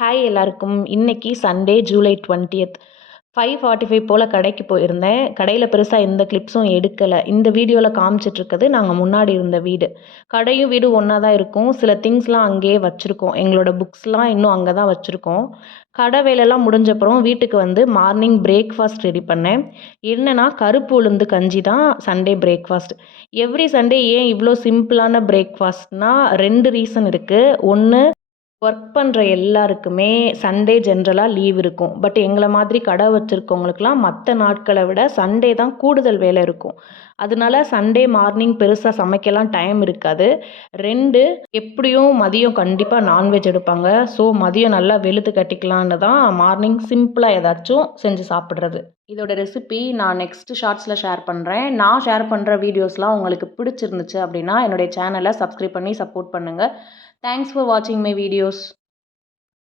Hi எல்லாருக்கும். இன்னைக்கு Sunday July 20th 5:45 போல் கடைக்கு போயிருந்தேன். கடையில் பெருசாக எந்த கிளிப்ஸும் எடுக்கலை. இந்த வீடியோவில் காமிச்சிட்ருக்கிறது நாங்கள் முன்னாடி இருந்த வீடு. கடையும் வீடு ஒன்றா தான் இருக்கும். சில திங்ஸ்லாம் அங்கேயே வச்சுருக்கோம். எங்களோட புக்ஸ்லாம் இன்னும் அங்கே தான் வச்சுருக்கோம். கடை வேலைலாம் முடிஞ்சப்புறம் வீட்டுக்கு வந்து மார்னிங் பிரேக்ஃபாஸ்ட் ரெடி பண்ணேன். என்னென்னா கருப்பு உளுந்து கஞ்சி தான் சண்டே பிரேக்ஃபாஸ்ட். எவ்ரி சண்டே ஏன் இவ்வளோ சிம்பிளான பிரேக்ஃபாஸ்ட்னால் 2 ரீசன் இருக்குது. ஒன்று, ஒர்க் பண்ணுற எல்லாருக்குமே சண்டே ஜென்ரலாக லீவ் இருக்கும். பட் எங்களை மாதிரி கடை வச்சுருக்கவங்களுக்குலாம் மற்ற நாட்களை விட சண்டே தான் கூடுதல் வேலை இருக்கும். அதனால சண்டே மார்னிங் பெருசாக சமைக்கலாம் டைம் இருக்காது. 2, எப்படியும் மதியம் கண்டிப்பாக நான்வெஜ் எடுப்பாங்க. ஸோ மதியம் நல்லா வெளுத்து கட்டிக்கலான்னு தான் மார்னிங் சிம்பிளாக ஏதாச்சும் செஞ்சு சாப்பிட்றது. இதோட ரெசிபி நான் நெக்ஸ்ட் ஷார்ட்ஸில் ஷேர் பண்ணுறேன். நான் ஷேர் பண்ணுற வீடியோஸ்லாம் உங்களுக்கு பிடிச்சிருந்துச்சு அப்படின்னா என்னுடைய சேனலை சப்ஸ்கிரைப் பண்ணி சப்போர்ட் பண்ணுங்கள். தேங்க்ஸ் ஃபார் வாட்சிங் மை வீடியோஸ்.